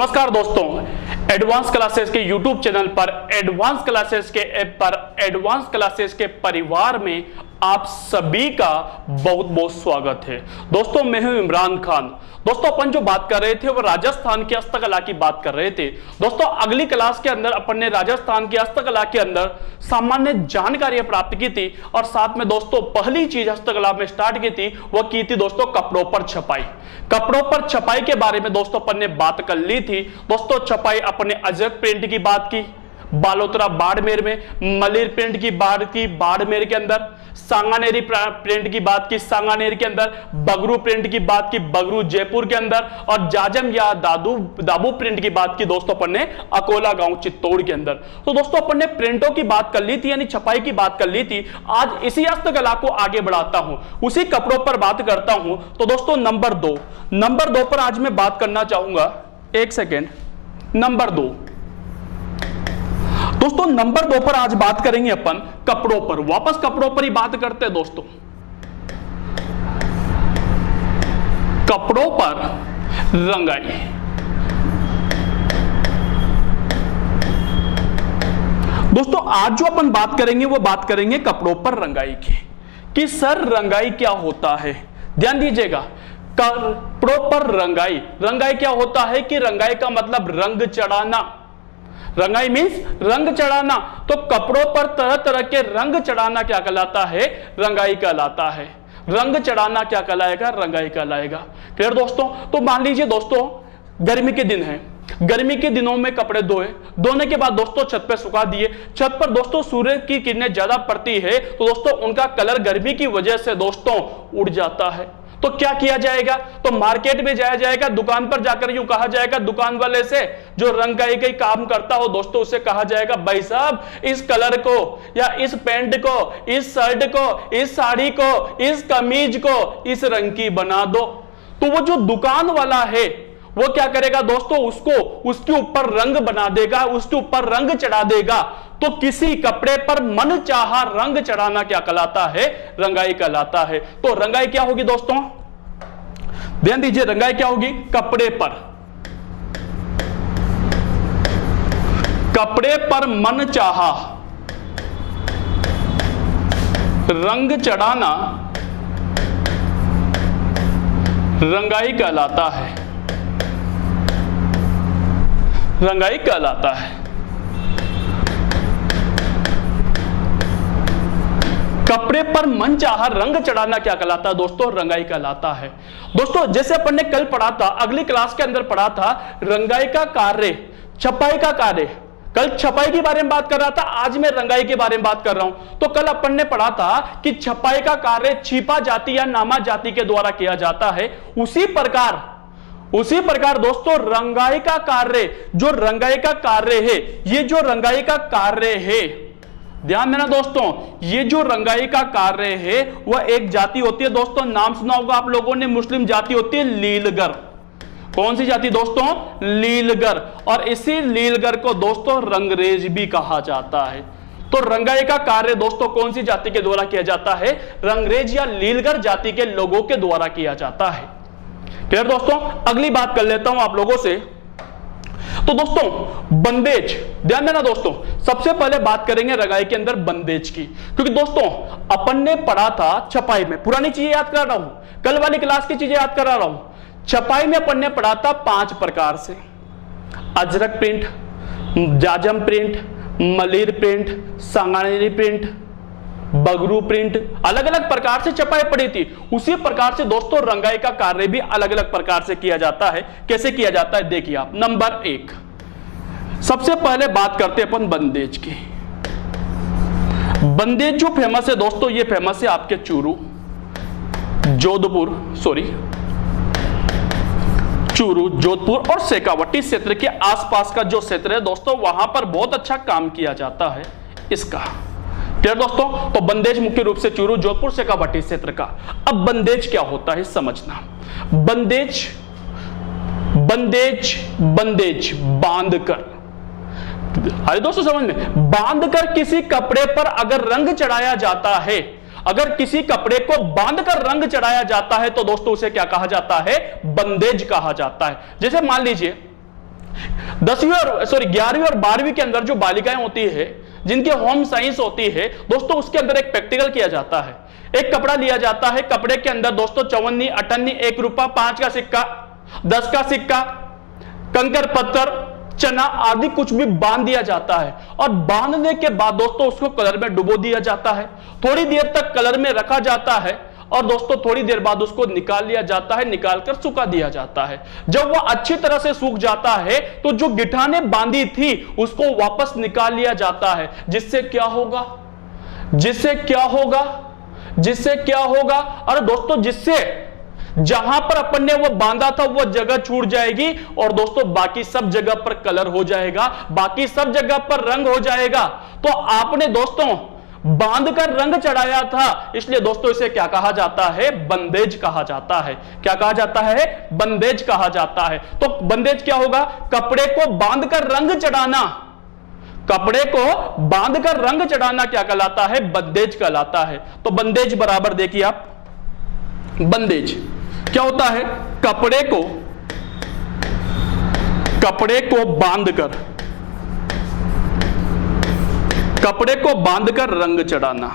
नमस्कार दोस्तों, advance classes के YouTube चैनल पर एडवांस क्लासेस के ऐप पर एडवांस क्लासेस के परिवार में आप सभी का बहुत बहुत स्वागत है। दोस्तों मैं हूं इमरान खान। दोस्तों अपन जो बात कर रहे थे वो राजस्थान की हस्तकला की बात कर रहे थे। दोस्तों अगली क्लास के अंदर अपन ने राजस्थान की हस्तकला के अंदर सामान्य जानकारी प्राप्त की थी और साथ में दोस्तों पहली चीज हस्तकला में स्टार्ट की थी वो की थी दोस्तों कपड़ों पर छपाई। कपड़ों पर छपाई के बारे में दोस्तों अपन ने बात कर ली थी। दोस्तों छपाई अपन ने अजरक प्रिंट की बात की बालोतरा बाड़मेर में, मलिर प्रिंट की बात की बाड़मेर के अंदर, सांगानेरी प्रिंट की बात की सांगानेर के अंदर, बगरू प्रिंट की बात की बगरू जयपुर के अंदर और जाजम या दाबू प्रिंट की बात की दोस्तों अपन ने अकोला गांव चित्तौड़ के अंदर। तो दोस्तों अपन ने प्रिंटों की बात कर ली थी यानी छपाई की बात कर ली थी। आज इसी हस्तकला को आगे बढ़ाता हूं, उसी कपड़ों पर बात करता हूं। तो दोस्तों नंबर दो पर आज मैं बात करना चाहूंगा। एक सेकेंड, नंबर 2 दोस्तों नंबर 2 पर आज बात करेंगे अपन कपड़ों पर। वापस कपड़ों पर ही बात करते हैं दोस्तों। कपड़ों पर रंगाई। दोस्तों आज जो अपन बात करेंगे वो बात करेंगे कपड़ों पर रंगाई की कि सर रंगाई क्या होता है। ध्यान दीजिएगा, कपड़ों पर रंगाई। रंगाई क्या होता है कि रंगाई का मतलब रंग चढ़ाना। रंगाई मीन्स रंग चढ़ाना। तो कपड़ों पर तरह तरह के रंग चढ़ाना क्या कहलाता है? रंगाई कहलाता है। रंग चढ़ाना क्या कहलाएगा? रंगाई कहलाएगा। क्लियर दोस्तों? तो मान लीजिए दोस्तों गर्मी के दिन है, गर्मी के दिनों में कपड़े धोने के बाद दोस्तों छत पे सुखा दिए। छत पर दोस्तों सूर्य की किरणें ज्यादा पड़ती है तो दोस्तों उनका कलर गर्मी की वजह से दोस्तों उड़ जाता है। तो क्या किया जाएगा? तो मार्केट में जाया जाएगा, दुकान पर जाकर यूं कहा जाएगा दुकान वाले से जो रंगाई का काम करता हो दोस्तों, उससे कहा जाएगा भाई साहब इस कलर को या इस पैंट को, इस शर्ट को, इस साड़ी को, इस कमीज को इस रंग की बना दो। तो वो जो दुकान वाला है वो क्या करेगा दोस्तों? उसको उसके ऊपर रंग बना देगा, उसके ऊपर रंग चढ़ा देगा। तो किसी कपड़े पर मन चाहा रंग चढ़ाना क्या कहलाता है? रंगाई कहलाता है। तो रंगाई क्या होगी दोस्तों? ध्यान दीजिए, रंगाई क्या होगी? कपड़े पर मन चाहा रंग चढ़ाना रंगाई कहलाता है। रंगाई कहलाता है। कपड़े पर मन चाहा रंग चढ़ाना क्या कहलाता है दोस्तों? रंगाई कहलाता है। दोस्तों जैसे अपन ने कल पढ़ा था, अगली क्लास के अंदर पढ़ा था रंगाई का कार्य, छपाई का कार्य। कल छपाई के बारे में बात कर रहा था, आज मैं रंगाई के बारे में बात कर रहा हूं। तो कल अपन ने पढ़ा था कि छपाई का कार्य छिपा जाति या नामा जाति के द्वारा किया जाता है। उसी प्रकार दोस्तों रंगाई का कार्य, जो रंगाई का कार्य है, ये जो रंगाई का कार्य है, ध्यान देना दोस्तों, ये जो रंगाई का कार्य है वह एक जाति होती है दोस्तों, नाम सुना होगा आप लोगों ने, मुस्लिम जाति होती है लीलगर। कौन सी जाति दोस्तों? लीलगर। और इसी लीलगर को दोस्तों रंगरेज भी कहा जाता है। तो रंगाई का कार्य दोस्तों कौन सी जाति के द्वारा किया जाता है? रंगरेज या लीलगर जाति के लोगों के द्वारा किया जाता है। क्लियर दोस्तों? अगली बात कर लेता हूं आप लोगों से। तो दोस्तों बंदेज, ध्यान देना दोस्तों, सबसे पहले बात करेंगे रंगाई के अंदर बंदेज की, क्योंकि दोस्तों अपन ने पढ़ा था छपाई में, पुरानी चीजें याद करा रहा हूं, कल वाली क्लास की चीजें याद करा रहा हूं। छपाई में अपन ने पढ़ा था 5 प्रकार से, Ajrakh print, Jajam print, Malir print, Sanganeri print, Bagru print, अलग अलग प्रकार से छपाई पड़ी थी। उसी प्रकार से दोस्तों रंगाई का कार्य भी अलग अलग प्रकार से किया जाता है। कैसे किया जाता है देखिए आप। नंबर 1, सबसे पहले बात करते हैं अपन बंदेज की। बंदेज जो फेमस है दोस्तों, ये फेमस है आपके चूरू, जोधपुर और शेखावटी क्षेत्र के आसपास का जो क्षेत्र है दोस्तों, वहां पर बहुत अच्छा काम किया जाता है इसका। क्लियर दोस्तों? तो बंदेज मुख्य रूप से चूरू, जोधपुर, शेखावटी क्षेत्र का। अब बंदेज क्या होता है समझना। बंदेज बांधकर, अरे दोस्तों समझ में, बांधकर किसी कपड़े पर अगर रंग चढ़ाया जाता है, अगर किसी कपड़े को बांधकर रंग चढ़ाया जाता है तो दोस्तों उसे क्या कहा जाता है? बंदेज कहा जाता है। जैसे मान लीजिए 10वीं और 11वीं और 12वीं के अंदर जो बालिकाएं होती है, जिनके होम साइंस होती है दोस्तों, उसके अंदर एक प्रैक्टिकल किया जाता है। एक कपड़ा लिया जाता है, कपड़े के अंदर दोस्तों चवन्नी, अठन्नी, 1 रुपया, 5 का सिक्का, 10 का सिक्का, कंकर पत्थर, चना आदि कुछ भी बांध दिया जाता है, और बांधने के बाद दोस्तों उसको कलर में डुबो दिया जाता है। थोड़ी देर तक कलर में रखा जाता है और दोस्तों थोड़ी देर बाद उसको निकाल लिया जाता है, निकालकर सुखा दिया जाता है। जब वह अच्छी तरह से सूख जाता है तो जो गिठाने बांधी थी उसको वापस निकाल लिया जाता है, जिससे क्या होगा, जिससे क्या होगा, जिससे क्या होगा, अरे दोस्तों जिससे जहां पर अपन ने वो बांधा था वो जगह छूट जाएगी और दोस्तों बाकी सब जगह पर कलर हो जाएगा, बाकी सब जगह पर रंग हो जाएगा। तो आपने दोस्तों बांध कर रंग चढ़ाया था, इसलिए दोस्तों इसे क्या कहा जाता है, बंदेज कहा जाता है। क्या कहा जाता है, बंदेज कहा जाता है। तो बंदेज क्या होगा, कपड़े को बांध कर रंग चढ़ाना, कपड़े को बांध कर रंग चढ़ाना क्या कहलाता है, बंदेज कहलाता है। तो बंदेज बराबर देखिए आप, बंदेज क्या होता है, कपड़े को बांधकर रंग चढ़ाना,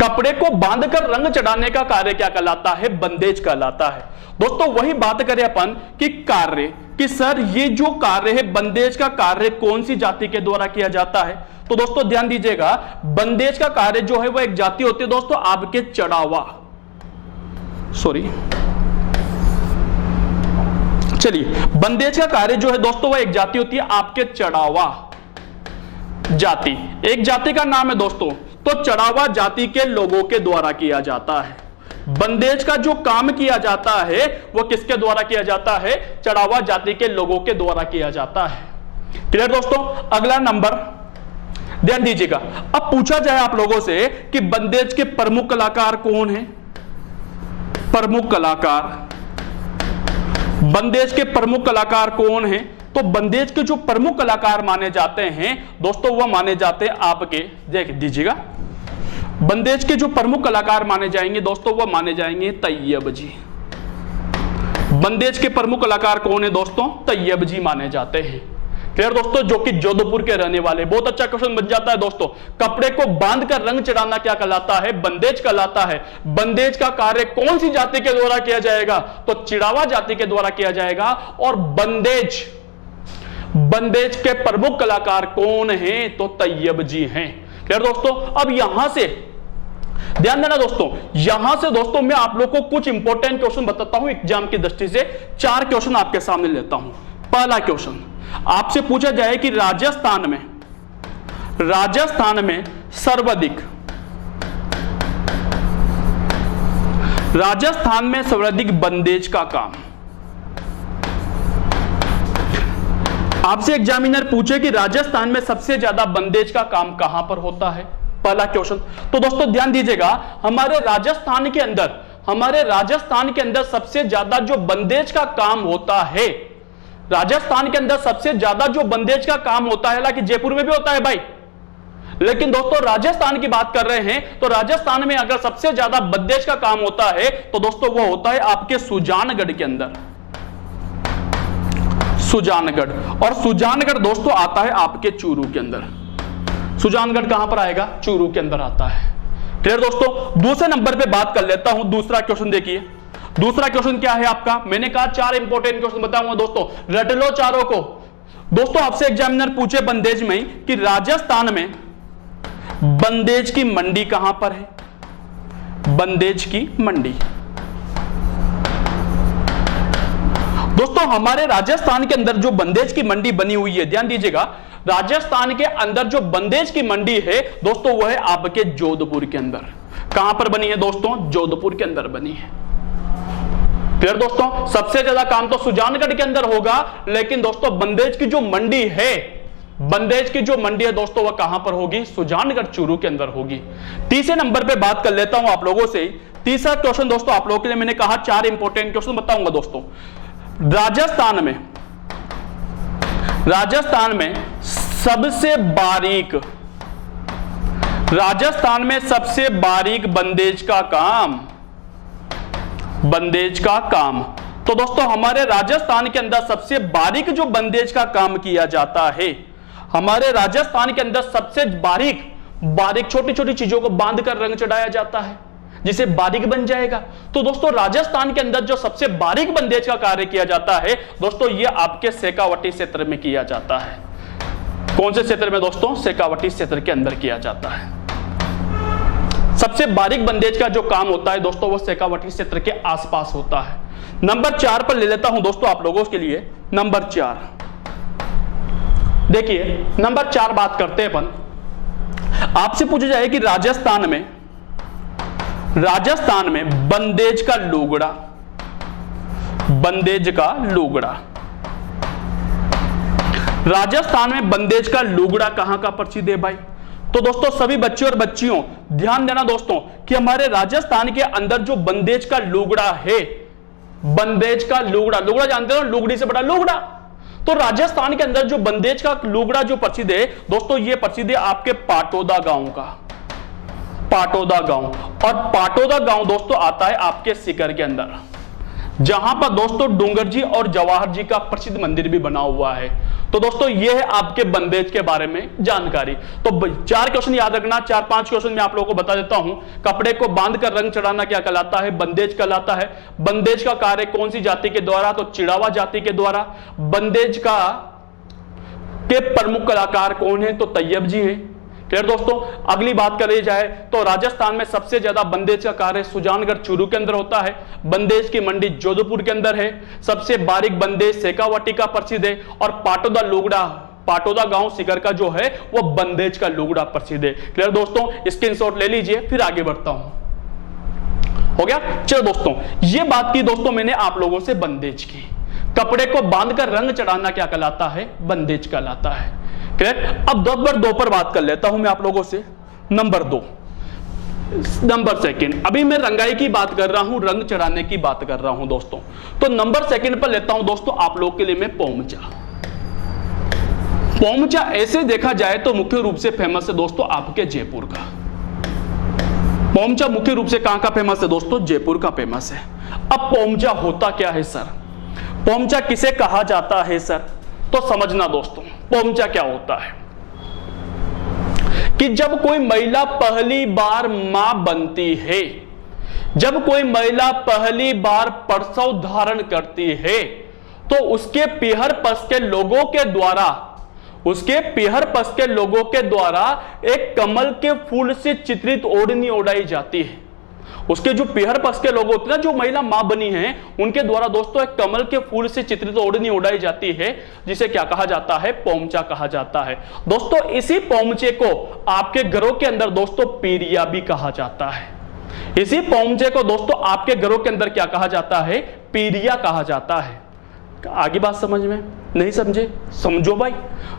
कपड़े को बांधकर रंग चढ़ाने का कार्य क्या कहलाता है, बंदेज कहलाता है। दोस्तों वही बात करें अपन कि कार्य, कि सर ये जो कार्य है बंदेज का कार्य कौन सी जाति के द्वारा किया जाता है, तो दोस्तों ध्यान दीजिएगा, बंदेज का कार्य जो है वो एक जाति होती है दोस्तों आपके चढ़ावा, चलिए बंदेज का कार्य जो है दोस्तों वह एक जाति होती है आपके चढ़ावा जाति, एक जाति का नाम है दोस्तों, तो चढ़ावा जाति के लोगों के द्वारा किया जाता है। बंदेज का जो काम किया जाता है वो किसके द्वारा किया जाता है, चढ़ावा जाति के लोगों के द्वारा किया जाता है। क्लियर दोस्तों। अगला नंबर ध्यान दीजिएगा, अब पूछा जाए आप लोगों से कि बंदेज के प्रमुख कलाकार कौन हैं, प्रमुख कलाकार, बंदेज के प्रमुख कलाकार कौन हैं, तो बंदेज के जो प्रमुख कलाकार माने जाते हैं दोस्तों वह माने जाते हैं आपके, देख दीजिएगा, बंदेज के जो प्रमुख कलाकार माने जाएंगे दोस्तों वह माने जाएंगे तैयब जी। बंदेज के प्रमुख कलाकार कौन है दोस्तों, तैयब जी माने जाते हैं। क्लियर दोस्तों, जो कि जोधपुर के रहने वाले। बहुत अच्छा क्वेश्चन बन जाता है दोस्तों, कपड़े को बांधकर रंग चढ़ाना क्या कहलाता है, बंदेज कहलाता है। बंदेज का कार्य कौन सी जाति के द्वारा किया जाएगा, तो चिड़ावा जाति के द्वारा किया जाएगा। और बंदेज के प्रमुख कलाकार कौन हैं, तो तैयब जी हैं। क्लियर दोस्तों। अब यहां से ध्यान देना दोस्तों, यहां से दोस्तों मैं आप लोगों को कुछ इंपॉर्टेंट क्वेश्चन बताता हूं एग्जाम की दृष्टि से। 4 क्वेश्चन आपके सामने लेता हूं। पहला क्वेश्चन आपसे पूछा जाए कि राजस्थान में सर्वाधिक बंदेज का काम, आपसे एग्जामिनर पूछे कि राजस्थान में सबसे ज्यादा बंदेज का काम कहां पर होता है, पहला क्वेश्चन। तो दोस्तों ध्यान दीजिएगा, हमारे राजस्थान के अंदर सबसे ज्यादा जो बंदेज का काम होता है, राजस्थान के अंदर सबसे ज्यादा जो बंदेज का काम होता है, हालांकि जयपुर में भी होता है भाई, लेकिन दोस्तों राजस्थान की बात कर रहे हैं, तो राजस्थान में अगर सबसे ज्यादा बंदेज का काम होता है तो दोस्तों वो होता है आपके सुजानगढ़ के अंदर, सुजानगढ़। और सुजानगढ़ दोस्तों आता है आपके चूरू के अंदर। सुजानगढ़ कहां पर आएगा, चूरू के अंदर आता है। क्लियर दोस्तों। दूसरे नंबर पे बात कर लेता हूं, दूसरा क्वेश्चन देखिए। दूसरा क्वेश्चन क्या है आपका, मैंने कहा 4 इंपॉर्टेंट क्वेश्चन बताऊंगा दोस्तों, रट लो चारों को। दोस्तों आपसे एग्जामिनर पूछे बंदेज में कि राजस्थान में बंदेज की मंडी कहां पर है, बंदेज की मंडी। दोस्तों हमारे राजस्थान के अंदर जो बंदेज की मंडी बनी हुई है, ध्यान दीजिएगा, राजस्थान के अंदर जो बंदेज की मंडी है दोस्तों वह है आपके जोधपुर के अंदर। कहां पर बनी है दोस्तों, जोधपुर के अंदर बनी है। क्लियर दोस्तों। सबसे ज्यादा काम तो सुजानगढ़ के अंदर होगा, लेकिन दोस्तों बंदेज की जो मंडी है, बंदेज की जो मंडी है दोस्तों वह कहां पर होगी, सुजानगढ़ चूरू के अंदर होगी। तीसरे नंबर पे बात कर लेता हूं आप लोगों से। तीसरा क्वेश्चन दोस्तों आप लोगों के लिए मैंने कहा 4 इंपॉर्टेंट क्वेश्चन बताऊंगा दोस्तों। राजस्थान में सबसे बारीक बंदेज का काम, तो दोस्तों हमारे राजस्थान के अंदर सबसे बारीक जो बंदेज का काम किया जाता है, हमारे राजस्थान के अंदर सबसे बारीक छोटी छोटी चीजों को बांध कर रंग चढ़ाया जाता है जिसे बारीक बन जाएगा। तो दोस्तों राजस्थान के अंदर जो सबसे बारीक बंदेज का कार्य किया जाता है दोस्तों, ये आपके शेखावटी क्षेत्र में किया जाता है। कौन से क्षेत्र में दोस्तों? शेखावटी क्षेत्र के अंदर किया जाता है। सबसे बारीक बंदेज का जो काम होता है दोस्तों, वो शेखावटी क्षेत्र के आसपास होता है। नंबर 4 पर ले लेता हूं दोस्तों आप लोगों के लिए। नंबर 4 देखिए, नंबर 4 बात करते हैं अपन। आपसे पूछा जाए कि राजस्थान में बंदेज का लुगड़ा, राजस्थान में बंदेज का लुगड़ा कहां का प्रसिद्ध है भाई? तो दोस्तों सभी बच्चे और बच्चियों ध्यान देना दोस्तों कि हमारे राजस्थान के अंदर जो बंदेज का लुगड़ा है, बंदेज का लुगड़ा जानते हो, लुगड़ी से बड़ा लुगड़ा। तो राजस्थान के अंदर जो बंदेज का लुगड़ा जो प्रसिद्ध है दोस्तों, ये प्रसिद्ध है आपके पाटौदा गांव का, पाटौदा गांव। और पाटौदा गांव दोस्तों आता है आपके सीकर के अंदर, जहां पर दोस्तों डूंगर जी और जवाहर जी का प्रसिद्ध मंदिर भी बना हुआ है। तो दोस्तों ये है आपके बंदेज के बारे में जानकारी। तो 4 क्वेश्चन याद रखना, 4-5 क्वेश्चन मैं आप लोगों को बता देता हूं। कपड़े को बांधकर रंग चढ़ाना क्या कहलाता है? बंदेज कहलाता है। बंदेज का कार्य कौन सी जाति के द्वारा? तो चिड़ावा जाति के द्वारा। बंदेज के प्रमुख कलाकार कौन है? तो तैयब जी हैं। क्लियर दोस्तों? अगली बात करी जाए तो राजस्थान में सबसे ज्यादा बंदेज का कार्य सुजानगढ़ चूरू के अंदर होता है। बंदेज की मंडी जोधपुर के अंदर है। सबसे बारीक बंदेज शेखावटी का प्रसिद्ध है। और पाटौदा गांव सीकर का जो है वो बंदेज का लुगड़ा प्रसिद्ध है। क्लियर दोस्तों? स्क्रीनशॉट ले लीजिए, फिर आगे बढ़ता हूं। हो गया? चलो दोस्तों, ये बात की दोस्तों मैंने आप लोगों से बंदेज की। कपड़े को बांधकर रंग चढ़ाना क्या कहलाता है? बंदेज कहलाता है। अब नंबर 2 पर बात कर लेता हूं मैं आप लोगों से। नंबर 2, नंबर 2 अभी मैं रंगाई की बात कर रहा हूं, रंग चढ़ाने की बात कर रहा हूं दोस्तों। तो नंबर 2 पर लेता हूं दोस्तों आप लोग के लिए मैं पोमचा। पोमचा ऐसे देखा जाए तो मुख्य रूप से फेमस है दोस्तों आपके जयपुर का। पोमचा मुख्य रूप से कहां का फेमस है दोस्तों? जयपुर का फेमस है। अब पोमचा होता क्या है सर? पोमचा किसे कहा जाता है सर? तो समझना दोस्तों, पोमचा क्या होता है कि जब कोई महिला पहली बार मां बनती है, जब कोई महिला पहली बार प्रसव धारण करती है, तो उसके पीहर पक्ष के लोगों के द्वारा एक कमल के फूल से चित्रित ओढ़नी ओढ़ाई जाती है। उसके जो पीहर पक्ष के लोग होते हैं ना, जो महिला मां बनी हैं, उनके द्वारा दोस्तों एक कमल के फूल से चित्रित ओढ़नी ओढ़ाई जाती है, जिसे क्या कहा जाता है? पोमचा कहा जाता है। दोस्तों इसी पोमचे को आपके घरों के अंदर दोस्तों पीरिया भी कहा जाता है। इसी पोमचे को दोस्तों आपके घरों के अंदर क्या कहा जाता है? पीरिया कहा जाता है। आगे बात समझ में? नहीं समझे? समझो भाई।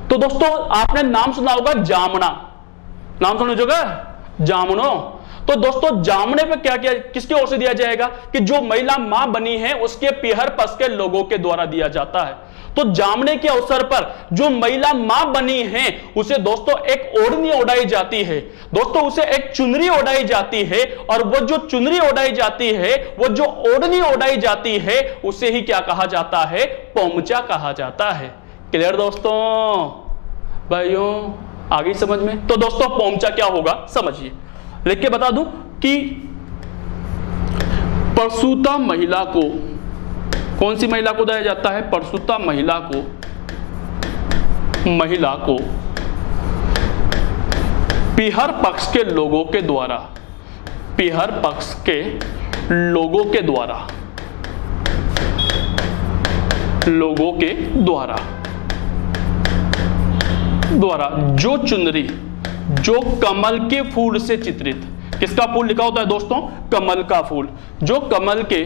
तो दोस्तों आपने नाम सुना होगा जामना, नाम सुना जामनो। तो दोस्तों जामने पे क्या किया, किसकी ओर से दिया जाएगा? कि जो महिला मां बनी है उसके पीहर पक्ष के लोगों के द्वारा दिया जाता है। तो जामने के अवसर पर जो महिला मां बनी है उसे दोस्तों एक ओढ़नी ओढ़ाई जाती है, दोस्तों उसे एक चुनरी ओढ़ाई जाती है। और वो जो चुनरी ओढ़ाई जाती है, वो जो ओढ़नी ओढ़ाई जाती है, उसे ही क्या कहा जाता है? पोमचा कहा जाता है। क्लियर दोस्तों? भाइयों आगे समझ में? तो दोस्तों पोमचा क्या होगा समझिए, लिख के बता दूं कि प्रसूता महिला को, कौन सी महिला को दिया जाता है? प्रसूता महिला को पीहर पक्ष के लोगों के द्वारा, पीहर पक्ष के लोगों के द्वारा जो चुनरी, जो कमल के फूल से चित्रित, किसका फूल लिखा होता है दोस्तों? कमल का फूल। जो कमल के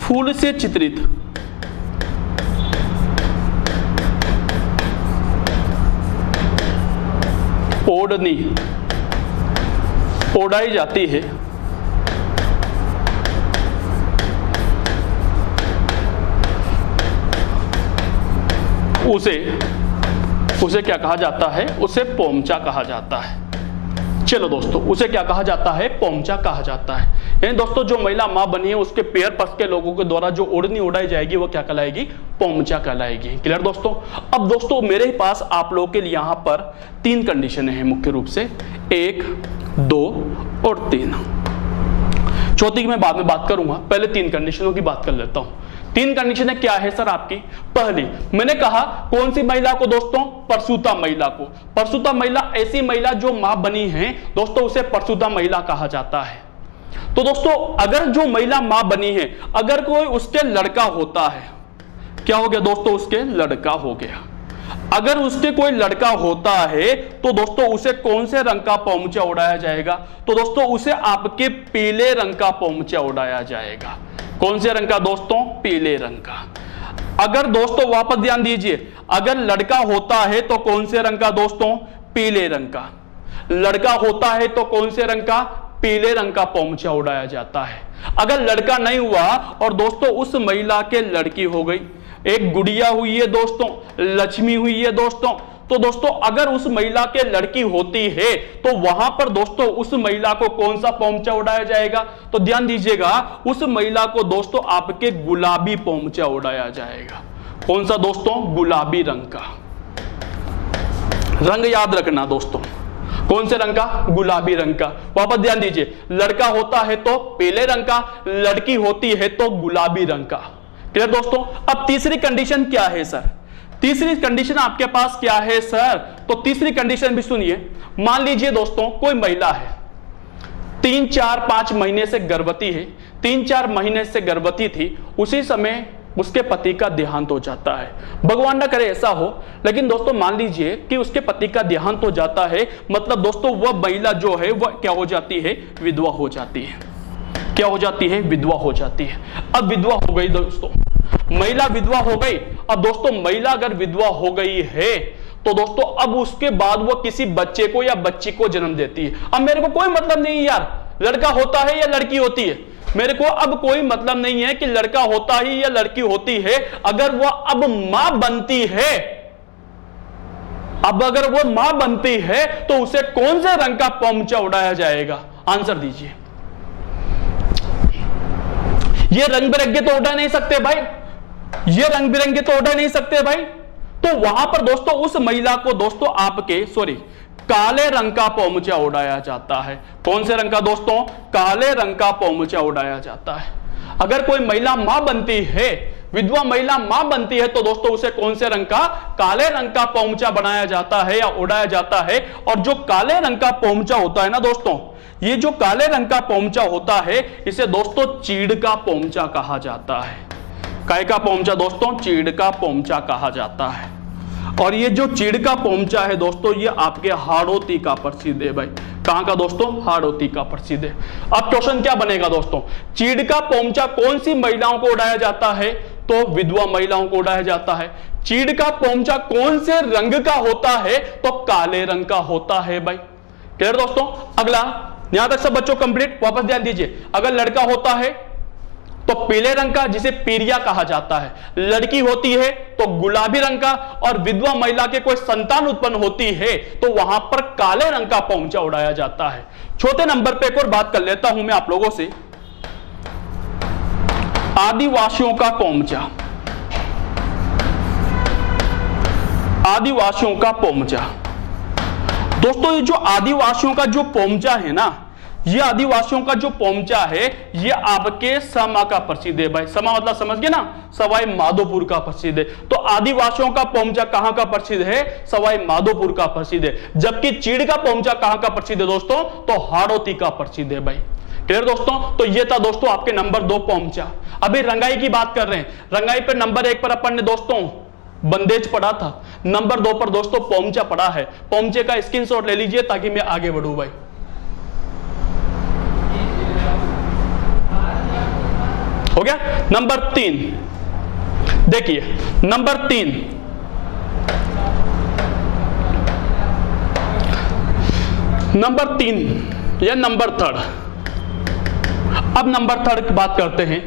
फूल से चित्रित ओढ़नी ओढ़ाई जाती है, उसे क्या कहा जाता है? उसे पोमचा कहा जाता है। चलो दोस्तों, उसे क्या कहा जाता है? पोमचा कहा जाता है। यानी दोस्तों जो महिला मां बनी है उसके पेयर पक्ष के लोगों के द्वारा जो ओढ़नी उड़ाई जाएगी वो क्या कहलाएगी? पोमचा कहलाएगी। क्लियर दोस्तों? अब दोस्तों मेरे पास आप लोगों के लिए यहां पर 3 कंडीशन है मुख्य रूप से, 1, 2 और 3। चौथी की मैं बाद में बात करूंगा, पहले 3 कंडीशनों की बात कर लेता हूं। 3 कंडीशनें क्या है सर आपकी? पहली मैंने कहा कौन सी महिला को दोस्तों? प्रसूता महिला को। प्रसूता महिला ऐसी महिला जो मां बनी है दोस्तों, उसे प्रसूता महिला कहा जाता है। तो दोस्तों अगर जो महिला मां बनी है, अगर कोई उसके लड़का होता है, क्या हो गया दोस्तों? उसके लड़का हो गया। अगर उसके कोई लड़का होता है तो दोस्तों उसे कौन से रंग का पोमचा उड़ाया जाएगा? तो दोस्तों उसे आपके पीले रंग का पोमचा उड़ाया जाएगा। कौन से रंग का दोस्तों? पीले रंग का। अगर दोस्तों वापस ध्यान दीजिए, अगर लड़का होता है तो कौन से रंग का दोस्तों? पीले रंग का। लड़का होता है तो कौन से रंग का? पीले रंग का पोमचा उड़ाया जाता है। अगर लड़का नहीं हुआ और दोस्तों उस महिला के लड़की हो गई, एक गुड़िया हुई है दोस्तों, लक्ष्मी हुई है दोस्तों, तो दोस्तों अगर उस महिला के लड़की होती है तो वहां पर दोस्तों उस महिला को कौन सा पोमचा उड़ाया जाएगा? तो ध्यान दीजिएगा, उस महिला को दोस्तों आपके गुलाबी पोमचा उड़ाया जाएगा। कौन सा दोस्तों? गुलाबी रंग का। रंग याद रखना दोस्तों, कौन से रंग का? गुलाबी रंग का। वापस ध्यान दीजिए, लड़का होता है तो पीले रंग का, लड़की होती है तो गुलाबी रंग का। क्लियर दोस्तों? अब तीसरी कंडीशन क्या है सर? तीसरी कंडीशन आपके पास क्या है सर? तो तीसरी कंडीशन भी सुनिए। मान लीजिए दोस्तों कोई महिला है, 3, 4, 5 महीने से गर्भवती है, 3, 4 महीने से गर्भवती थी, उसी समय उसके पति का देहांत हो जाता है। भगवान ना करे ऐसा हो, लेकिन दोस्तों मान लीजिए कि उसके पति का देहांत हो जाता है, मतलब दोस्तों वह महिला जो है वह क्या हो जाती है? विधवा हो जाती है। क्या हो जाती है? विधवा हो जाती है। अब विधवा हो गई दोस्तों, महिला विधवा हो गई। अब दोस्तों महिला अगर विधवा हो गई है तो दोस्तों अब उसके बाद वो किसी बच्चे को या बच्ची को जन्म देती है। अब मेरे को कोई मतलब नहीं यार लड़का होता है या लड़की होती है, मेरे को अब कोई मतलब नहीं है कि लड़का होता ही या लड़की होती है। अगर वह अब मां बनती है, अब अगर वो मां बनती है तो उसे कौन से रंग का पोमचा उड़ाया जाएगा? आंसर दीजिए। ये रंग बिरंगे तो उड़ा नहीं सकते भाई, ये रंग बिरंगे तो उड़ा नहीं सकते भाई। तो वहां पर दोस्तों उस महिला को दोस्तों आपके काले रंग का पोमचा उड़ाया जाता है। कौन से रंग का दोस्तों? काले रंग का पोमचा उड़ाया जाता है। अगर कोई महिला मां बनती है, विधवा महिला मां बनती है, तो दोस्तों उसे कौन से रंग का? काले रंग का पोमचा बनाया जाता है या उड़ाया जाता है। और जो काले रंग का पोमचा होता है ना दोस्तों, ये जो काले रंग का पोमचा होता है इसे दोस्तों चीड़ का पोमचा कहा जाता है। काय का पोमचा दोस्तों? चीड़ का पोमचा कहा जाता है। और ये जो चीड़ का पोमचा है दोस्तों, ये आपके हाड़ौती का प्रसिद्ध है भाई। कहां का दोस्तों? हाड़ौती का प्रसिद्ध है। अब क्वेश्चन क्या बनेगा दोस्तों? चीड़ का पोमचा कौन सी महिलाओं को उड़ाया जाता है? तो विधवा महिलाओं को उड़ाया जाता है। चीड़ का पोमचा कौन से रंग का होता है? तो काले रंग का होता है भाई। क्लियर दोस्तों? अगला, यहां तक सब बच्चों कंप्लीट। वापस ध्यान दीजिए, अगर लड़का होता है तो पीले रंग का, जिसे पीरिया कहा जाता है। लड़की होती है तो गुलाबी रंग का, और विधवा महिला के कोई संतान उत्पन्न होती है तो वहां पर काले रंग का पोमचा उड़ाया जाता है। चौथे नंबर पे एक और बात कर लेता हूं मैं आप लोगों से, आदिवासियों का पोमचा। आदिवासियों का पोमचा दोस्तों, ये जो आदिवासियों का जो पोमचा है ना, ये आदिवासियों का जो पोमचा है ये आपके समा का प्रसिद्ध है भाई। समा मतलब समझ गए ना, सवाई माधोपुर का प्रसिद्ध है। तो आदिवासियों का पोमचा कहां का प्रसिद्ध है? सवाई माधोपुर का प्रसिद्ध है। जबकि चीड़ का पोमचा कहां का प्रसिद्ध है दोस्तों? तो हाड़ौती का प्रसिद्ध है भाई। क्लियर दोस्तों? तो ये था दोस्तों आपके नंबर 2 पोमचा। अभी रंगाई की बात कर रहे हैं। रंगाई पे नंबर 1 पर अपन ने दोस्तों बंदेज पढ़ा था, नंबर 2 पर दोस्तों पोमचा पढ़ा है। पोमचे का स्क्रीनशॉट ले लीजिए ताकि मैं आगे बढ़ूं भाई। हो गया? नंबर 3 देखिए, नंबर 3 या नंबर 3। अब नंबर 3 की बात करते हैं।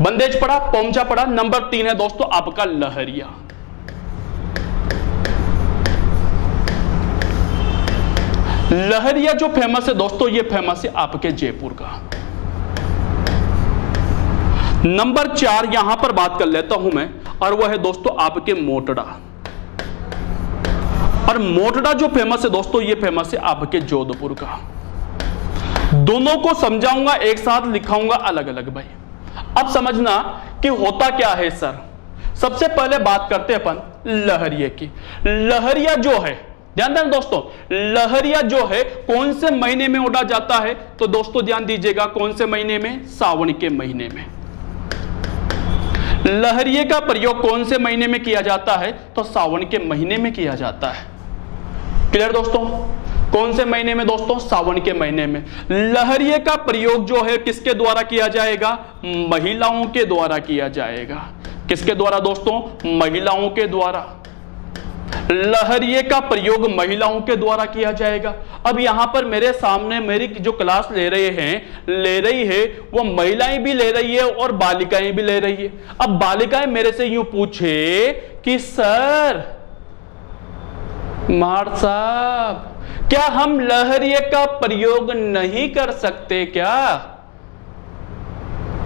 बंदेज पढ़ा, पोमचा पढ़ा, नंबर 3 है दोस्तों आपका लहरिया। लहरिया जो फेमस है दोस्तों, ये फेमस है आपके जयपुर का। नंबर 4 यहां पर बात कर लेता हूं मैं, और वह है दोस्तों आपके मोटड़ा। और मोटड़ा जो फेमस है दोस्तों, ये फेमस है आपके जोधपुर का। दोनों को समझाऊंगा, एक साथ लिखाऊंगा अलग अलग भाई। अब समझना कि होता क्या है सर। सबसे पहले बात करते हैं अपन लहरिया की। लहरिया जो है, ध्यान देना दोस्तों, लहरिया जो है कौन से महीने में उड़ा जाता है? तो दोस्तों ध्यान दीजिएगा, कौन से महीने में? सावन के महीने में। लहरिये का प्रयोग कौन से महीने में किया जाता है? तो सावन के महीने में किया जाता है। क्लियर दोस्तों? कौन से महीने में दोस्तों? सावन के महीने में। लहरिये का प्रयोग जो है किसके द्वारा किया जाएगा? महिलाओं के द्वारा किया जाएगा। किसके द्वारा दोस्तों? महिलाओं के द्वारा। लहरिये का प्रयोग महिलाओं के द्वारा किया जाएगा। अब यहां पर मेरे सामने मेरी जो क्लास ले रही है वो महिलाएं भी ले रही है और बालिकाएं भी ले रही है। अब बालिकाएं मेरे से यूं पूछे कि सर मार साहब, क्या हम लहरिये का प्रयोग नहीं कर सकते क्या?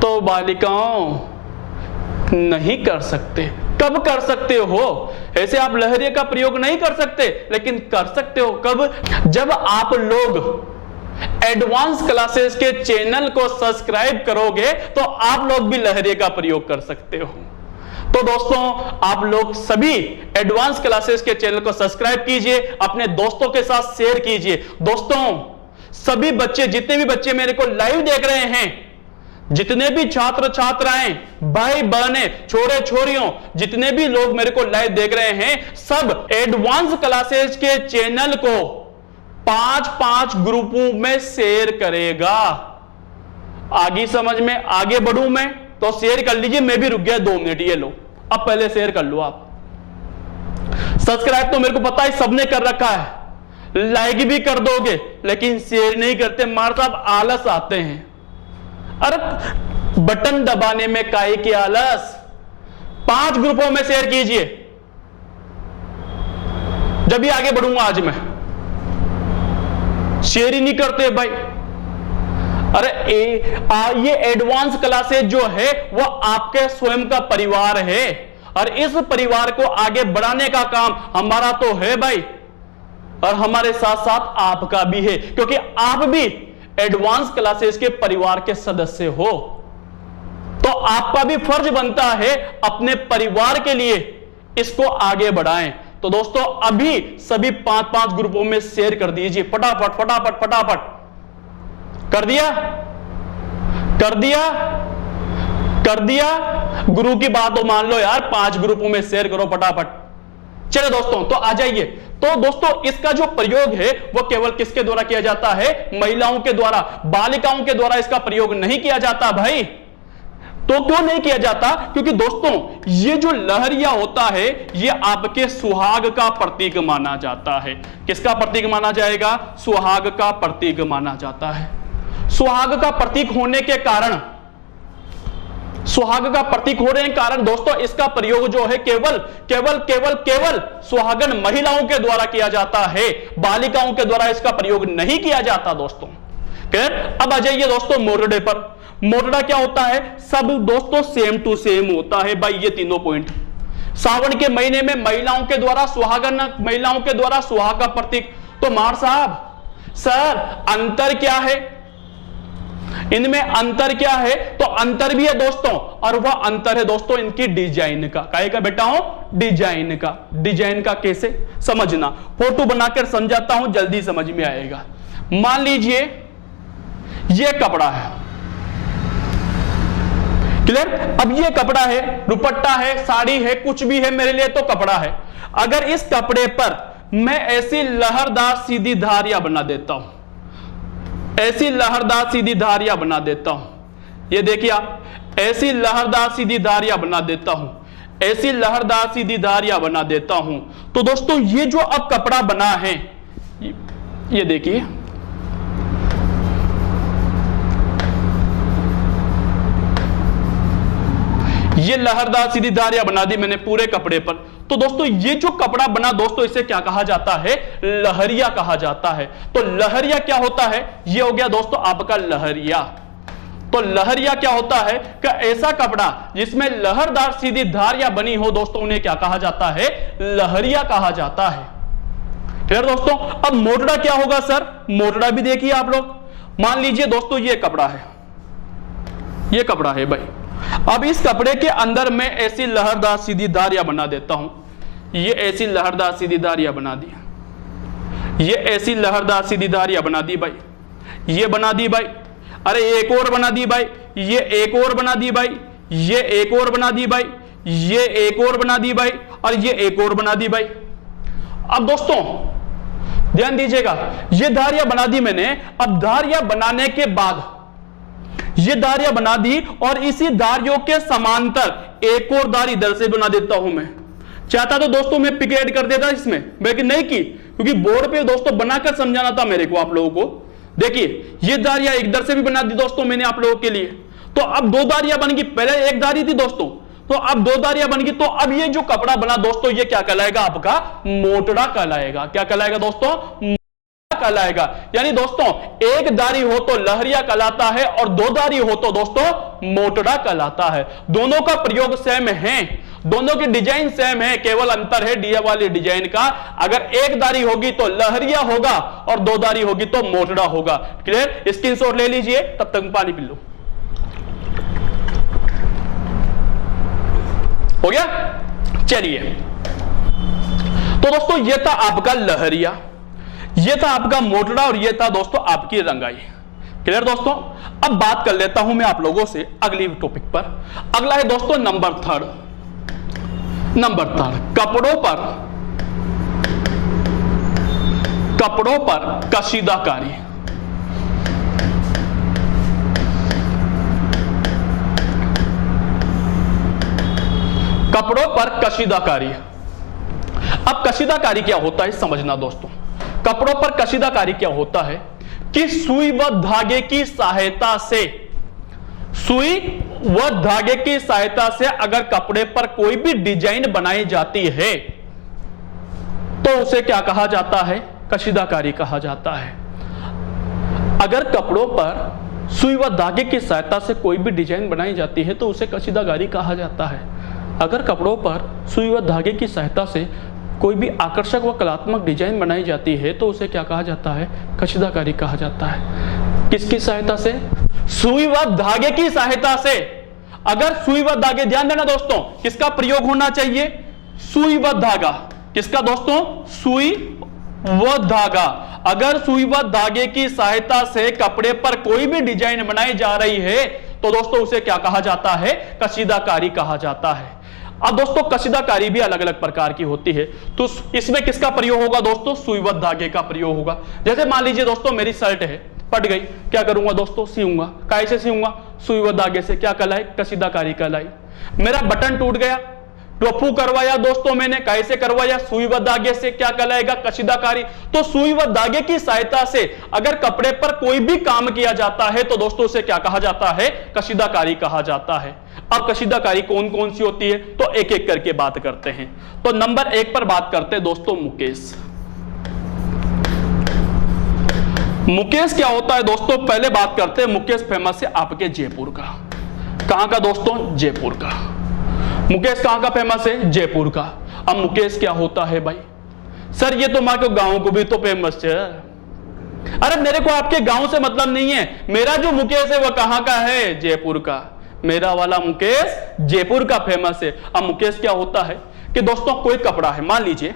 तो बालिकाओं, नहीं कर सकते। कब कर सकते हो? ऐसे आप लहरिये का प्रयोग नहीं कर सकते, लेकिन कर सकते हो कब? जब आप लोग एडवांस क्लासेस के चैनल को सब्सक्राइब करोगे तो आप लोग भी लहरिये का प्रयोग कर सकते हो। तो दोस्तों आप लोग सभी एडवांस क्लासेस के चैनल को सब्सक्राइब कीजिए, अपने दोस्तों के साथ शेयर कीजिए। दोस्तों सभी बच्चे, जितने भी बच्चे मेरे को लाइव देख रहे हैं, जितने भी छात्र छात्राएं, भाई बहने, छोरे छोरियों, जितने भी लोग मेरे को लाइव देख रहे हैं, सब एडवांस क्लासेस के चैनल को 5-5 ग्रुपों में शेयर करेगा। आगे समझ में आगे बढ़ूं मैं तो शेयर कर लीजिए। मैं भी रुक गया 2 मिनट, ये लो अब पहले शेयर कर लो आप। सब्सक्राइब तो मेरे को पता है सबने कर रखा है, लाइक भी कर दोगे, लेकिन शेयर नहीं करते। मार साहब आलस आते हैं। अरे बटन दबाने में काहे की आलस? 5 ग्रुपों में शेयर कीजिए, जब भी आगे बढ़ूंगा। आज मैं शेयर ही नहीं करते भाई। अरे ये एडवांस क्लासेस जो है वो आपके स्वयं का परिवार है, और इस परिवार को आगे बढ़ाने का काम हमारा तो है भाई, और हमारे साथ साथ आपका भी है, क्योंकि आप भी एडवांस क्लासेस के परिवार के सदस्य हो। तो आपका भी फर्ज बनता है अपने परिवार के लिए इसको आगे बढ़ाएं। तो दोस्तों अभी सभी 5-5 ग्रुपों में शेयर कर दीजिए, फटाफट फटाफट फटाफट। कर दिया? कर दिया? कर दिया? गुरु की बात तो मान लो यार, 5 ग्रुपों में शेयर करो फटाफट। चलो दोस्तों तो आ जाइए। तो दोस्तों इसका जो प्रयोग है वो केवल किसके द्वारा किया जाता है? महिलाओं के द्वारा। बालिकाओं के द्वारा इसका प्रयोग नहीं किया जाता भाई। तो क्यों नहीं किया जाता? क्योंकि दोस्तों ये जो लहरिया होता है ये आपके सुहाग का प्रतीक माना जाता है। किसका प्रतीक माना जाएगा? सुहाग का प्रतीक माना जाता है। सुहाग का प्रतीक होने के कारण, सुहाग का प्रतीक होने के कारण दोस्तों इसका प्रयोग जो है केवल केवल केवल केवल सुहागन महिलाओं के द्वारा किया जाता है, बालिकाओं के द्वारा इसका प्रयोग नहीं किया जाता दोस्तों। फिर अब आ जाइए दोस्तों मोटड़े पर। मोटड़ा क्या होता है? सब दोस्तों सेम टू सेम होता है भाई, ये तीनों पॉइंट। सावन के महीने में महिलाओं के द्वारा सुहागन, महिलाओं के द्वारा सुहाग का प्रतीक। तो मार साहब सर अंतर क्या है? इनमें अंतर क्या है? तो अंतर भी है दोस्तों, और वह अंतर है दोस्तों इनकी डिजाइन का। काहे का बेटा हो? डिजाइन का। डिजाइन का कैसे समझना, फोटो बनाकर समझाता हूं, जल्दी समझ में आएगा। मान लीजिए ये कपड़ा है, क्लियर? अब ये कपड़ा है, दुपट्टा है, साड़ी है, कुछ भी है, मेरे लिए तो कपड़ा है। अगर इस कपड़े पर मैं ऐसी लहरदार सीधी धारियां बना देता हूं, ऐसी लहरदार सीधी धारियां बना देता हूं, ये देखिए आप, ऐसी लहरदार सीधी धारियां बना देता हूं, ऐसी लहरदार सीधी धारियां बना देता हूं, तो दोस्तों ये जो अब कपड़ा बना है, ये देखिए, ये लहरदार सीधी धारियां बना दी मैंने पूरे कपड़े पर। तो दोस्तों ये जो कपड़ा बना दोस्तों इसे क्या कहा जाता है? लहरिया कहा जाता है। तो लहरिया क्या होता है? ये हो गया दोस्तों आपका लहरिया। तो लहरिया क्या होता है कि ऐसा कपड़ा जिसमें लहरदार सीधी धारियां बनी हो दोस्तों उन्हें क्या कहा जाता है? लहरिया कहा जाता है। क्लियर दोस्तों? अब मोटड़ा क्या होगा सर? मोटड़ा भी देखिए आप लोग। मान लीजिए दोस्तों ये कपड़ा है, ये कपड़ा है भाई। अब इस कपड़े के अंदर मैं ऐसी लहरदार सीधी धारियां बना देता हूं। ये ऐसी लहरदार सीधी धारियां बना दी, ये ऐसी लहरदार सीधी धारियां बना दी भाई, ये बना दी भाई, अरे एक और बना दी भाई, ये एक और बना दी भाई, ये एक और बना दी भाई, ये एक और बना दी भाई, और ये एक और बना दी भाई। अब दोस्तों ध्यान दीजिएगा, ये धारियां बना दी मैंने। अब धारियां बनाने के बाद ये धारियां बना दी और इसी धारियों के समांतर एक और धारी इधर से बना देता हूं। मैं चाहता तो दोस्तों मैं पिक ऐड कर देता इसमें, लेकिन नहीं की, क्योंकि बोर्ड पे दोस्तों बनाकर समझाना था मेरे को आप लोगों को। देखिए ये धारियां इधर से भी बना दी दोस्तों मैंने आप लोगों के लिए। तो अब दो धारियां बन गई, पहले एक धारी थी दोस्तों, तो अब दो धारियां बन गई। तो अब ये जो कपड़ा बना दोस्तों ये क्या कहलाएगा? आपका मोटड़ा कहलाएगा। क्या कहलाएगा दोस्तों? मोटड़ा कहलाएगा। यानी दोस्तों एक धारी हो तो लहरिया कहलाता है और दो धारी हो तो दोस्तों मोटड़ा कहलाता है। दोनों का प्रयोग सेम है, दोनों की डिजाइन सेम है, केवल अंतर है डी वाली डिजाइन का। अगर एक धारी होगी तो लहरिया होगा और दो धारी होगी तो मोटड़ा होगा। क्लियर? स्क्रीनशॉट ले लीजिए, तब तक पानी पी लो। हो गया? चलिए, तो दोस्तों ये था आपका लहरिया, ये था आपका मोटड़ा और ये था दोस्तों आपकी रंगाई। क्लियर दोस्तों? अब बात कर लेता हूं मैं आप लोगों से अगली टॉपिक पर। अगला है दोस्तों नंबर थर्ड, कपड़ों पर कशीदाकारी। कपड़ों पर कशीदाकारी। अब कशीदाकारी क्या होता है समझना दोस्तों। कपड़ों पर कशीदाकारी क्या होता है कि सुई व धागे की सहायता से, सुई व धागे की सहायता से अगर कपड़े पर कोई भी डिजाइन बनाई जाती है तो उसे क्या कहा जाता है? कशीदाकारी कहा जाता है। अगर कपड़ों पर सुई व धागे की सहायता से कोई भी डिजाइन बनाई जाती है तो उसे कशीदाकारी कहा जाता है। अगर कपड़ों पर सुई व धागे की सहायता से कोई भी आकर्षक व कलात्मक डिजाइन बनाई जाती है तो उसे क्या कहा जाता है? कशीदाकारी कहा जाता है। किसकी सहायता से? सुई व धागे की सहायता से। अगर सुई व धागे, ध्यान देना दोस्तों, किसका प्रयोग होना चाहिए? सुई व धागा। किसका दोस्तों? सुई व धागा। अगर सुई व धागे की सहायता से कपड़े पर कोई भी डिजाइन बनाई जा रही है तो दोस्तों उसे क्या कहा जाता है? कशीदाकारी कहा जाता है। अब दोस्तों कशीदाकारी भी अलग अलग प्रकार की होती है, तो इसमें किसका प्रयोग होगा दोस्तों? सुई व धागे का प्रयोग होगा। जैसे मान लीजिए दोस्तों मेरी शर्ट है, फट गई, क्या करूंगा दोस्तों? सीऊंगा। कैसे सीऊंगा? सुई व धागे से। क्या कहलाई? कशीदाकारी कहलाई। मेरा बटन टूट गया, टोपू करवाया दोस्तों मैंने, कैसे करवाया? सुई व धागे से। क्या कहलाएगा? कशीदाकारी। तो सुई व धागे की सहायता से अगर कपड़े पर कोई भी काम किया जाता है तो दोस्तों उसे क्या कहा जाता है? कशीदाकारी कहा जाता है। अब कशीदाकारी कौन कौन सी होती है तो एक एक करके बात करते हैं। तो नंबर 1 पर बात करते हैं दोस्तों मुकेश। मुकेश क्या होता है दोस्तों? पहले बात करते हैं, मुकेश फेमस है आपके जयपुर का। कहां का दोस्तों? जयपुर का। मुकेश कहां का फेमस है? जयपुर का। अब मुकेश क्या होता है भाई? सर ये तो मां के गांव को भी तो फेमस है। अरे मेरे को आपके गांव से मतलब नहीं है, मेरा जो मुकेश है वह कहां का है? जयपुर का। मेरा वाला मुकेश जयपुर का फेमस है। अब मुकेश क्या होता है कि दोस्तों कोई कपड़ा है, मान लीजिए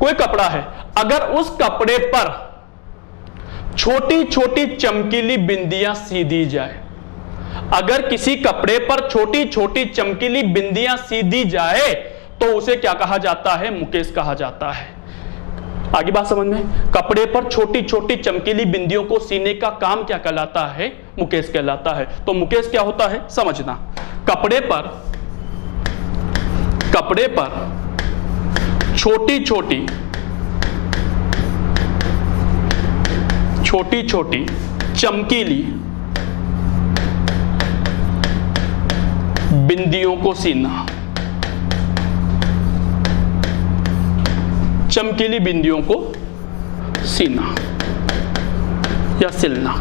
कोई कपड़ा है, अगर उस कपड़े पर छोटी छोटी चमकीली बिंदियां सी दी जाए, अगर किसी कपड़े पर छोटी छोटी चमकीली बिंदियां सी दी जाए तो उसे क्या कहा जाता है? मुकेश कहा जाता है। आगे बात समझ में? कपड़े पर छोटी छोटी चमकीली बिंदियों को सीने का काम क्या कहलाता है? मुकेश कहलाता है। तो मुकेश क्या होता है समझना। कपड़े पर छोटी छोटी चमकीली बिंदियों को सीना, चमकीली बिंदियों को सीना या सिलना।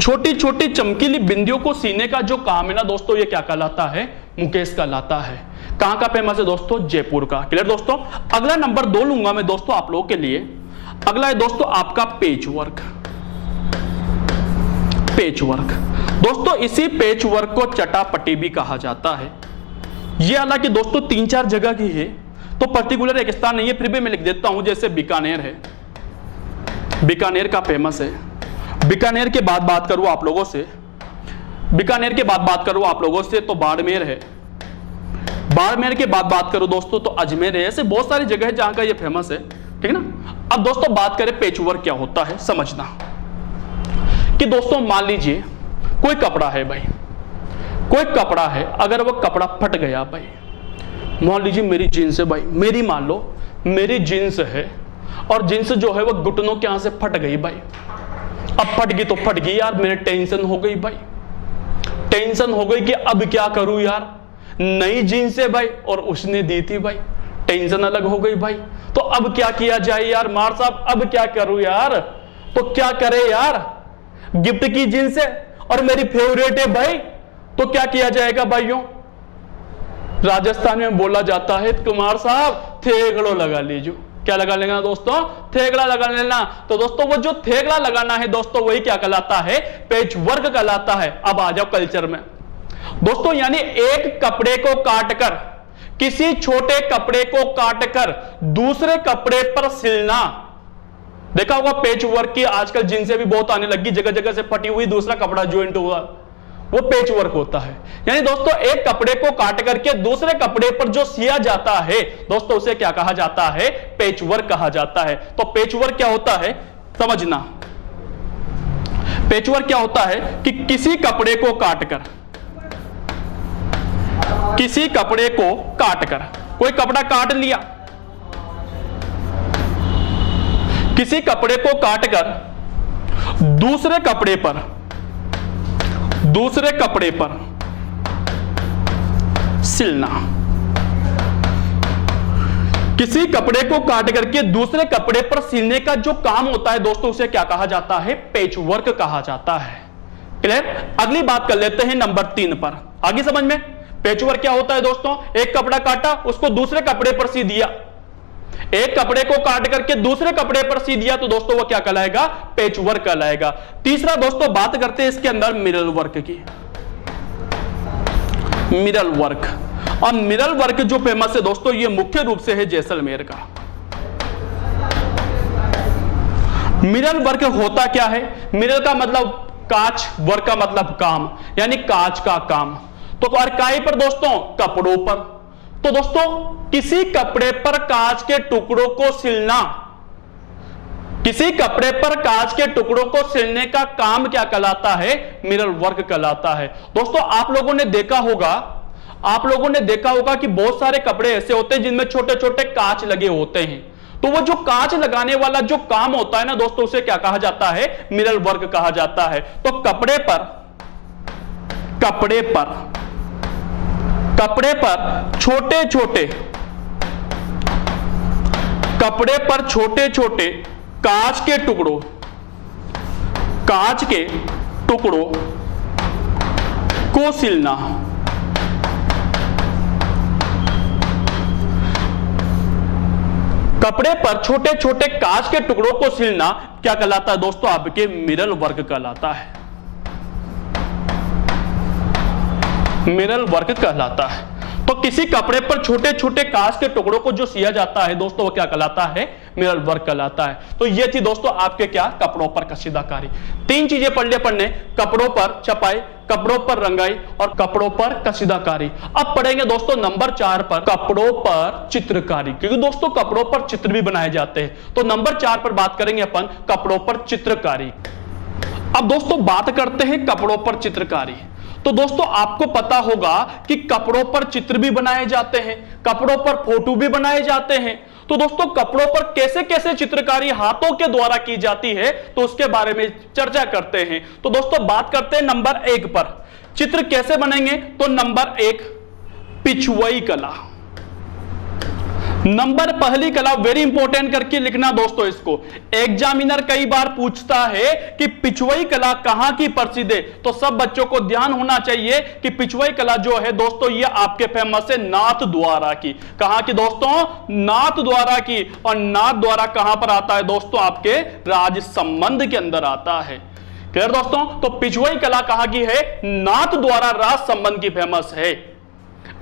छोटी छोटी चमकीली बिंदियों को सीने का जो काम है ना दोस्तों, ये क्या कहलाता है? मुकेश कहलाता है। कहां का फेमस है दोस्तों? जयपुर का। क्लियर दोस्तों। अगला नंबर 2 लूंगा मैं दोस्तों आप लोगों के लिए। अगला है दोस्तों आपका पेच वर्क। पेच वर्क दोस्तों, इसी पेच वर्क को चटापटी भी कहा जाता है। ये हालांकि दोस्तों 3-4 जगह की है, तो पर्टिकुलर एक स्थान नहीं है, फिर भी मैं लिख देता हूं। जैसे बीकानेर है, बीकानेर का फेमस है। बीकानेर के बाद बात करूं आप लोगों से, बीकानेर के बाद बात करूं आप लोगों से तो बाड़मेर है। बाड़मेर के बाद बात करूं दोस्तों तो अजमेर है। ऐसे बहुत सारी जगह है जहां का ये फेमस है, ठीक है ना। अब दोस्तों बात करें पेच वर्क क्या होता है, समझना कि दोस्तों मान लीजिए कोई कपड़ा है भाई, कोई कपड़ा है, अगर वो कपड़ा फट गया भाई, मान लीजिए मेरी जींस है भाई, मेरी मान लो मेरी जींस है और जींस जो है वो घुटनों के यहां से फट गई भाई। अब फट गई तो फट गई यार, मेरे टेंशन हो गई भाई, टेंशन हो गई कि अब क्या करूं यार, नई जींस है भाई और उसने दी थी भाई, टेंशन अलग हो गई भाई। तो अब क्या किया जाए यार मार साहब, अब क्या करूं यार? तो क्या करे यार, गिफ्ट की जींस है और मेरी फेवरेट है भाई, तो क्या किया जाएगा भाइयों? राजस्थान में बोला जाता है कुमार साहब थेगड़ो लगा लीजिए। क्या लगा लेना दोस्तों? थेगड़ा लगा लेना। तो दोस्तों वो जो थेगड़ा लगाना है दोस्तों वही क्या कहलाता है? पेच वर्क कहलाता है। अब आ जाओ कल्चर में दोस्तों, यानी एक कपड़े को काटकर, किसी छोटे कपड़े को काटकर दूसरे कपड़े पर सिलना। देखा होगा पेच वर्क की आजकल जिनसे भी बहुत आने लगी, जगह जगह से फटी हुई दूसरा कपड़ा ज्वाइंट हुआ, वो पेच वर्क होता है। यानी दोस्तों एक कपड़े को काट करके दूसरे कपड़े पर जो सिया जाता है दोस्तों उसे क्या कहा जाता है? पेच वर्क कहा जाता है। तो पेच वर्क क्या होता है समझना। पेच वर्क क्या होता है कि किसी कपड़े को काटकर, किसी कपड़े को काटकर, कोई कपड़ा काट लिया, किसी कपड़े को काटकर दूसरे कपड़े पर, दूसरे कपड़े पर सिलना। किसी कपड़े को काट करके दूसरे कपड़े पर सिलने का जो काम होता है दोस्तों उसे क्या कहा जाता है? पेच वर्क कहा जाता है। क्लियर। अगली बात कर लेते हैं नंबर 3 पर। आगे समझ में पेच वर्क क्या होता है दोस्तों? एक कपड़ा काटा, उसको दूसरे कपड़े पर सी दिया, एक कपड़े को काट करके दूसरे कपड़े पर सी दिया, तो दोस्तों वो क्या कहलाएगा? पेच वर्क कहलाएगा। तीसरा दोस्तों बात करते हैं इसके अंदर मिरर वर्क की। मिरर वर्क, और मिरर वर्क जो फेमस है दोस्तों ये मुख्य रूप से है जैसलमेर का। मिरर वर्क होता क्या है? मिरर का मतलब कांच, वर्क का मतलब काम, यानी कांच का काम। तो काई पर दोस्तों? कपड़ों पर। तो दोस्तों किसी कपड़े पर कांच के टुकड़ों को सिलना, किसी कपड़े पर कांच के टुकड़ों को सिलने का काम क्या कहलाता है? मिरर वर्क कहलाता है। दोस्तों आप लोगों ने देखा होगा, आप लोगों ने देखा होगा कि बहुत सारे कपड़े ऐसे होते हैं जिनमें छोटे छोटे कांच लगे होते हैं। तो वो जो कांच लगाने वाला जो काम होता है ना दोस्तों उसे क्या कहा जाता है? मिरर वर्क कहा जाता है। तो कपड़े पर, कपड़े पर, कपड़े पर छोटे छोटे, कपड़े पर छोटे छोटे कांच के टुकड़ों, कांच के टुकड़ों को सिलना। कपड़े पर छोटे छोटे कांच के टुकड़ों को सिलना क्या कहलाता है दोस्तों? आपके मिरर वर्क कहलाता है। मिरर वर्क कहलाता है। तो किसी कपड़े पर छोटे छोटे कांच के टुकड़ों को जो सिया जाता है दोस्तों वो क्या कहलाता है? मिरर वर्क कहलाता है। तो ये थी दोस्तों आपके क्या? कपड़ों पर कशीदाकारी। 3 चीजें पढ़ने, कपड़ों पर छपाई, कपड़ों पर रंगाई और कपड़ों पर कशीदाकारी। अब पढ़ेंगे दोस्तों नंबर 4 पर, कपड़ों पर चित्रकारी, क्योंकि दोस्तों कपड़ों पर चित्र भी बनाए जाते हैं। तो नंबर 4 पर बात करेंगे अपन कपड़ों पर चित्रकारी। अब दोस्तों बात करते हैं कपड़ों पर चित्रकारी। तो दोस्तों आपको पता होगा कि कपड़ों पर चित्र भी बनाए जाते हैं, कपड़ों पर फोटो भी बनाए जाते हैं। तो दोस्तों कपड़ों पर कैसे कैसे चित्रकारी हाथों के द्वारा की जाती है तो उसके बारे में चर्चा करते हैं। तो दोस्तों बात करते हैं नंबर 1 पर, चित्र कैसे बनेंगे। तो नंबर 1 पिछुआई कला। नंबर पहली कला वेरी इंपॉर्टेंट करके लिखना दोस्तों इसको। एग्जामिनर कई बार पूछता है कि पिछुआई कला कहां की प्रसिद्ध है, तो सब बच्चों को ध्यान होना चाहिए कि पिछुआई कला जो है दोस्तों ये आपके फेमस है नाथ द्वारा की। कहां की दोस्तों, नाथ द्वारा की। और नाथ द्वारा कहां पर आता है दोस्तों, आपके राजसंबंध के अंदर आता है। क्लियर दोस्तों, तो पिछुआई कला कहां की है, नाथ द्वारा राजसंबंध की फेमस है।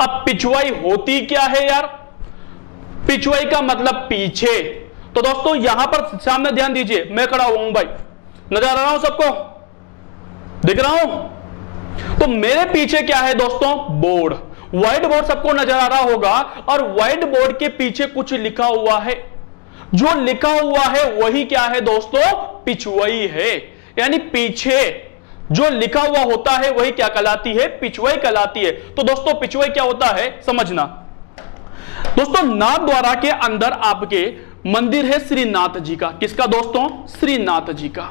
अब पिछुआई होती क्या है यार, पिछुआई का मतलब पीछे। तो दोस्तों यहां पर सामने ध्यान दीजिए, मैं खड़ा हुआ हूं भाई, नजर आ रहा हूं सबको, दिख रहा हूं। तो मेरे पीछे क्या है दोस्तों, बोर्ड, व्हाइट बोर्ड सबको नजर आ रहा होगा। और व्हाइट बोर्ड के पीछे कुछ लिखा हुआ है, जो लिखा हुआ है वही क्या है दोस्तों, पिछुआई है। यानी पीछे जो लिखा हुआ होता है वही क्या कहलाती है, पिछुआई कहलाती है। तो दोस्तों पिछुआई क्या होता है समझना। दोस्तों नाथ द्वारा के अंदर आपके मंदिर है श्रीनाथ जी का। किसका दोस्तों, श्रीनाथ जी का।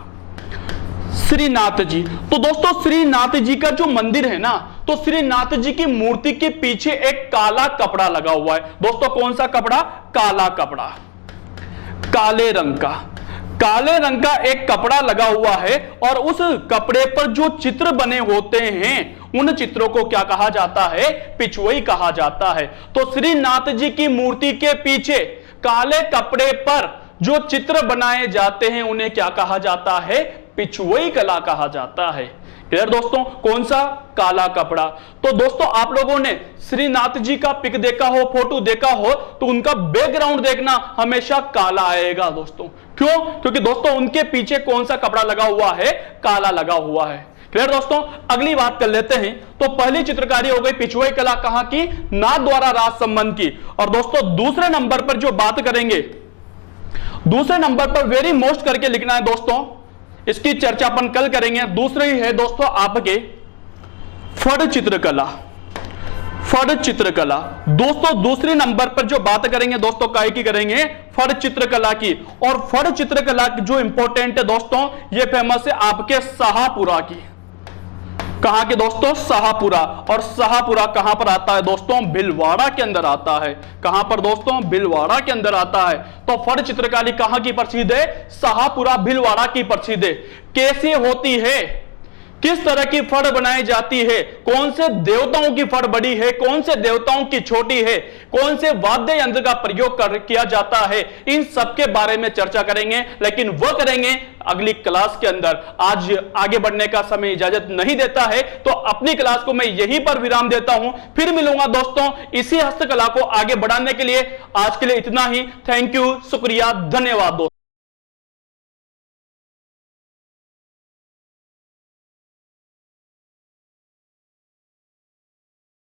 श्रीनाथ जी, तो दोस्तों श्रीनाथ जी का जो मंदिर है ना, तो श्रीनाथ जी की मूर्ति के पीछे एक काला कपड़ा लगा हुआ है। दोस्तों कौन सा कपड़ा, काला कपड़ा, काले रंग का, काले रंग का एक कपड़ा लगा हुआ है। और उस कपड़े पर जो चित्र बने होते हैं उन चित्रों को क्या कहा जाता है, पिछुआई कहा जाता है। तो श्रीनाथ जी की मूर्ति के पीछे काले कपड़े पर जो चित्र बनाए जाते हैं उन्हें क्या कहा जाता है, पिछुआई कला कहा जाता है। क्लियर दोस्तों, कौन सा, काला कपड़ा। तो दोस्तों आप लोगों ने श्रीनाथ जी का पिक देखा हो, फोटो देखा हो, तो उनका बैकग्राउंड देखना हमेशा काला आएगा दोस्तों। क्यों, क्योंकि दोस्तों उनके पीछे कौन सा कपड़ा लगा हुआ है, काला लगा हुआ है। क्लियर दोस्तों, अगली बात कर लेते हैं। तो पहली चित्रकारी हो गई पिछुआई कला कहां की, नाथ द्वारा राज संबंध की। और दोस्तों दूसरे नंबर पर जो बात करेंगे, दूसरे नंबर पर वेरी मोस्ट करके लिखना है दोस्तों, इसकी चर्चा अपन कल करेंगे। दूसरे ही है दोस्तों आपके फड़ चित्रकला। फड़ चित्रकला दोस्तों दूसरे नंबर पर जो बात करेंगे दोस्तों काय की करेंगे, फड़ चित्रकला की। और फड़ चित्रकला जो इंपॉर्टेंट है दोस्तों, ये फेमस है आपके शाहपुरा की। कहां के दोस्तों, शाहपुरा। और शाहपुरा कहां पर आता है दोस्तों, भीलवाड़ा के अंदर आता है। कहां पर दोस्तों, भीलवाड़ा के अंदर आता है। तो फड़ चित्रकारी कहां की प्रसिद्ध है, शाहपुरा भीलवाड़ा की प्रसिद्ध है। कैसे होती है, किस तरह की फड़ बनाई जाती है, कौन से देवताओं की फड़ बड़ी है, कौन से देवताओं की छोटी है, कौन से वाद्य यंत्र का प्रयोग किया जाता है, इन सब के बारे में चर्चा करेंगे। लेकिन वह करेंगे अगली क्लास के अंदर। आज आगे बढ़ने का समय इजाजत नहीं देता है, तो अपनी क्लास को मैं यहीं पर विराम देता हूं। फिर मिलूंगा दोस्तों इसी हस्तकला को आगे बढ़ाने के लिए। आज के लिए इतना ही। थैंक यू, शुक्रिया, धन्यवाद दोस्तों।